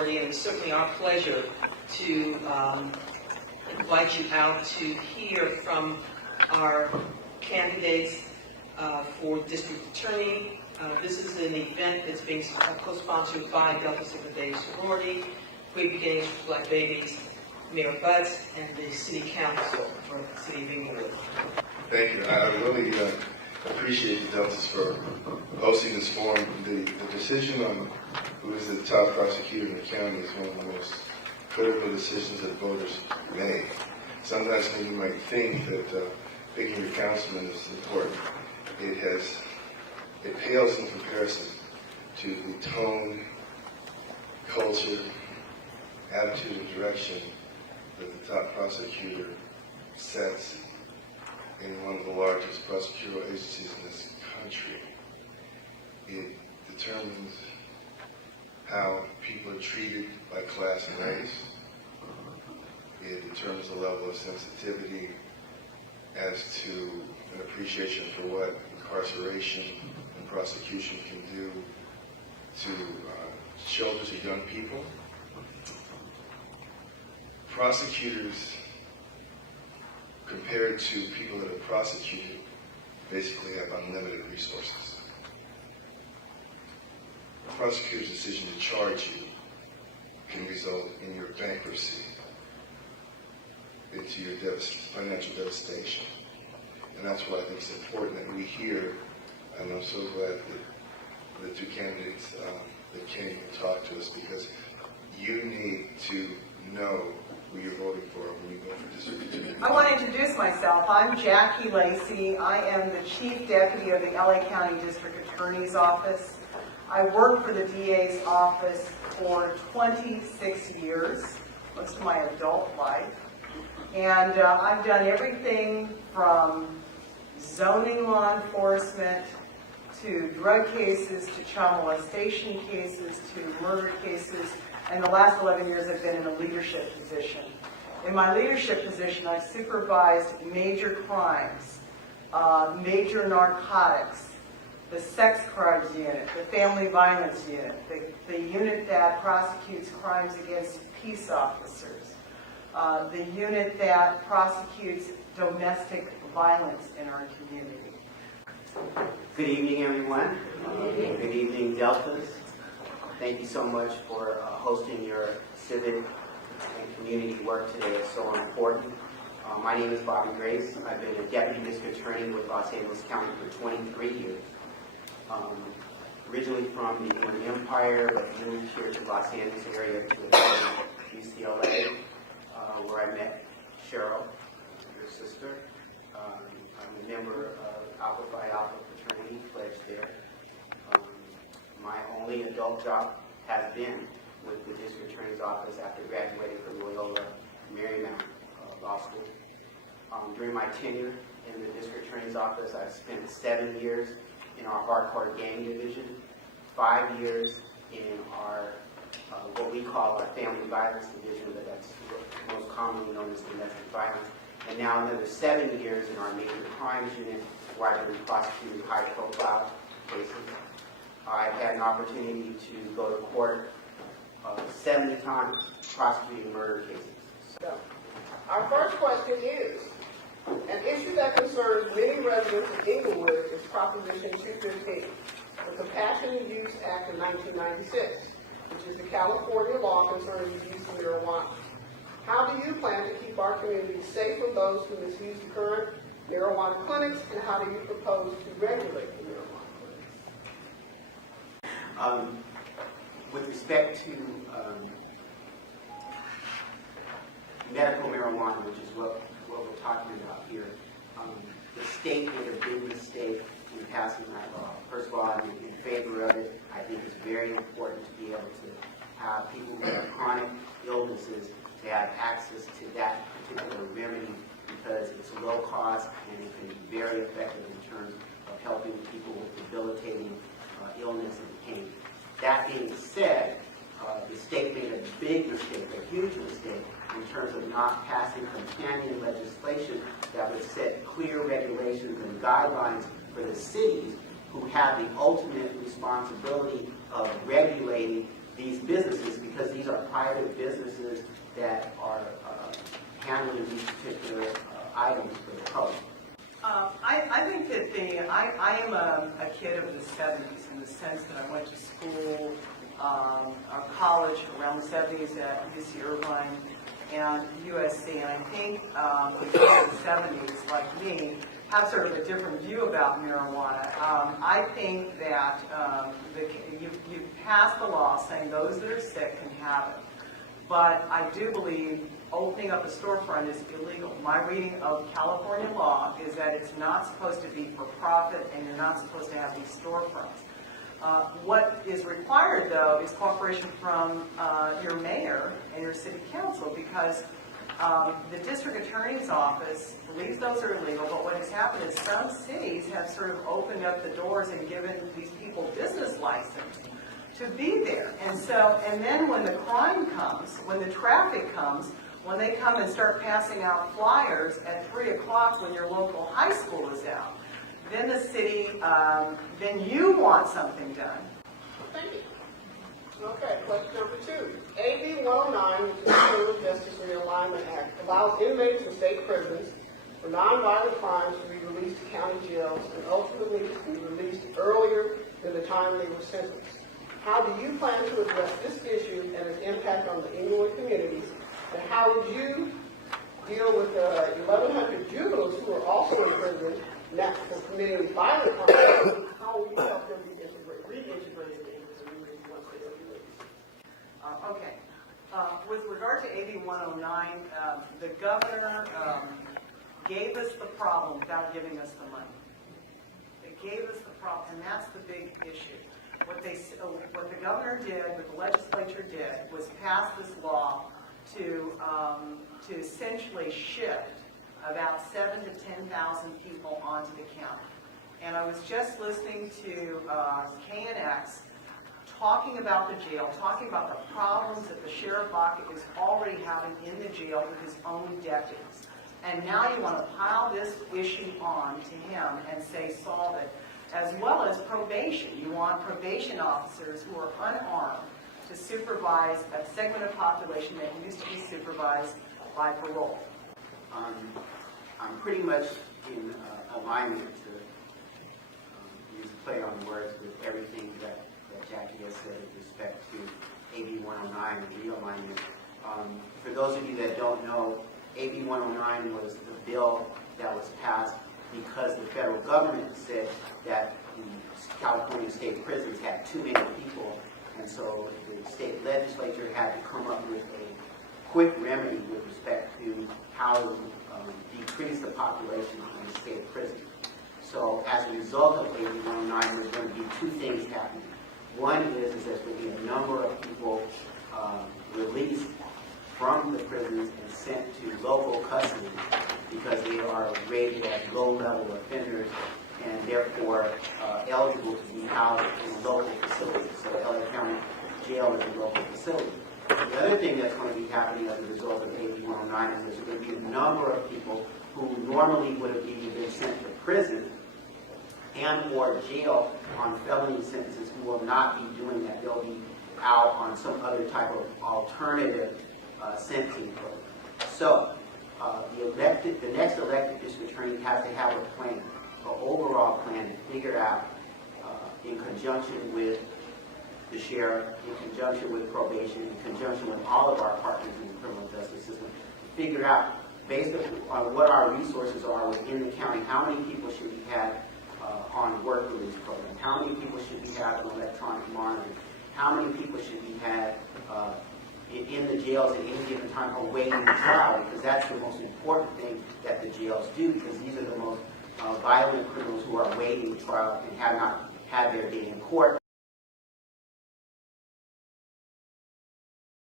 Sorority, and it's certainly our pleasure to invite you out to hear from our candidates for district attorney. This is an event that's being co-sponsored by Delta Sigma Theta Sorority, Great Beginnings for Black Babies, Mayor Butts, and the City Council for the City of Inglewood. Thank you. I really appreciate the Deltas for hosting this forum. The decision on who is the top prosecutor in the county is one of the most critical decisions that voters make. Sometimes when you might think that picking your councilman is important, it pales in comparison to the tone, culture, attitude, and direction that the top prosecutor sets in one of the largest prosecutorial agencies in this country. It determines how people are treated by class and race. It determines the level of sensitivity as to an appreciation for what incarceration and prosecution can do to children and young people. Prosecutors, compared to people that are prosecuted, basically have unlimited resources. A prosecutor's decision to charge you can result in your bankruptcy, into your financial devastation. And that's why I think it's important that we hear, and I'm so glad that the two candidates that came and talked to us, because you need to know who you're voting for when you vote for district attorney. I want to introduce myself. I'm Jackie Lacey. I am the Chief Deputy of the LA County District Attorney's Office. I worked for the DA's office for 26 years, most of my adult life. And I've done everything from zoning law enforcement to drug cases to child molestation cases to murder cases. And the last 11 years I've been in a leadership position. In my leadership position, I supervised major crimes, major narcotics, the sex crimes unit, the family violence unit, the unit that prosecutes crimes against peace officers, the unit that prosecutes domestic violence in our community. Good evening, everyone. Good evening, Deltas. Thank you so much for hosting your civic and community work today. It's so important. My name is Bobby Grace. I've been a Deputy District Attorney with Los Angeles County for 23 years. Originally from the Inland Empire, but moved here to Los Angeles area to attend UCLA, where I met Cheryl, your sister. I'm a member of Alpha Phi Alpha fraternity, pledged there. My only adult job has been with the District Attorney's Office after graduating from Loyola Marymount Law School. During my tenure in the District Attorney's Office, I've spent 7 years in our hardcore gang division, 5 years in our what we call our family violence division, but that's most commonly known as domestic violence, and now another 7 years in our major crimes unit, where I've been prosecuting high-profile cases. I've had an opportunity to go to court 70 times prosecuting murder cases. So, our first question is, an issue that concerns many residents of Inglewood is Proposition 215, the Compassionate Use Act of 1996, which is the California law concerning the use of marijuana. How do you plan to keep our community safe from those who misuse the current marijuana clinics, and how do you propose to regulate the marijuana clinics? With respect to medical marijuana, which is what we're talking about here, the state made a big mistake in passing that law. First of all, I'm in favor of it. I think it's very important to be able to have people who have chronic illnesses to have access to that particular remedy, because it's low cost and it can be very effective in terms of helping people with debilitating illness and pain. That being said, the state made a big mistake, a huge mistake, in terms of not passing companion legislation that would set clear regulations and guidelines for the cities who have the ultimate responsibility of regulating these businesses, because these are private businesses that are handling these particular items for the public. I think that I am a kid of the 70s in the sense that I went to school or college around the 70s at UC Irvine and USC, and I think the kids of the 70s, like me, have sort of a different view about marijuana. I think that you've passed the law saying those that are sick can have it, but I do believe opening up a storefront is illegal. My reading of California law is that it's not supposed to be for profit and you're not supposed to have these storefronts. What is required, though, is cooperation from your mayor and your city council, because the district attorney's office believes those are illegal, but what has happened is some cities have sort of opened up the doors and given these people business license to be there. And then when the crime comes, when the traffic comes, when they come and start passing out flyers at 3 o'clock when your local high school is out, then the city, then you want something done. Thank you. Okay, question number 2. AB 109, which is the Criminal Justice Realignment Act, allows inmates in state prisons for nonviolent crimes to be released to county jails and ultimately to be released earlier than the time they were sentenced. How do you plan to address this issue and its impact on the Inglewood communities? And how would you deal with the 1,100 juveniles who are also in prison now for committing violent crimes? How will you help them be reintegrated into the community once they are released? Okay. With regard to AB 109, the governor gave us the problem without giving us the money. They gave us the problem, and that's the big issue. What the governor did, what the legislature did, was pass this law to essentially shift about 7,000 to 10,000 people onto the county. And I was just listening to KNX talking about the jail, talking about the problems that the Sheriff Baca is already having in the jail with his own deputies. And now you want to pile this issue on to him and say solve it, as well as probation. You want probation officers who are unarmed to supervise a segment of population that used to be supervised by parole. I'm pretty much in alignment to use play on words with everything that Jackie has said with respect to AB 109 and realignment. For those of you that don't know, AB 109 was the bill that was passed because the federal government said that the California state prisons had too many people, and so the state legislature had to come up with a quick remedy with respect to how to decrease the population in the state prison. So as a result of AB 109, there's going to be two things happening. One is there's going to be a number of people released from the prisons and sent to local custody because they are rated as low-level offenders and therefore eligible to be housed in local facilities. So LA County Jail is a local facility. The other thing that's going to be happening as a result of AB 109 is there's going to be a number of people who normally would have either been sent to prison and or jail on felony sentences who will not be doing that. They'll be out on some other type of alternative sentencing program. So the next elected district attorney has to have a plan, an overall plan, to figure out in conjunction with the sheriff, in conjunction with probation, in conjunction with all of our partners in the criminal justice system, to figure out, based on what our resources are within the county, how many people should be had on work release program, how many people should be had on electronic monitoring, how many people should be had in the jails at any given time awaiting trial, because that's the most important thing that the jails do, because these are the most violent criminals who are awaiting trial and have not had their day in court,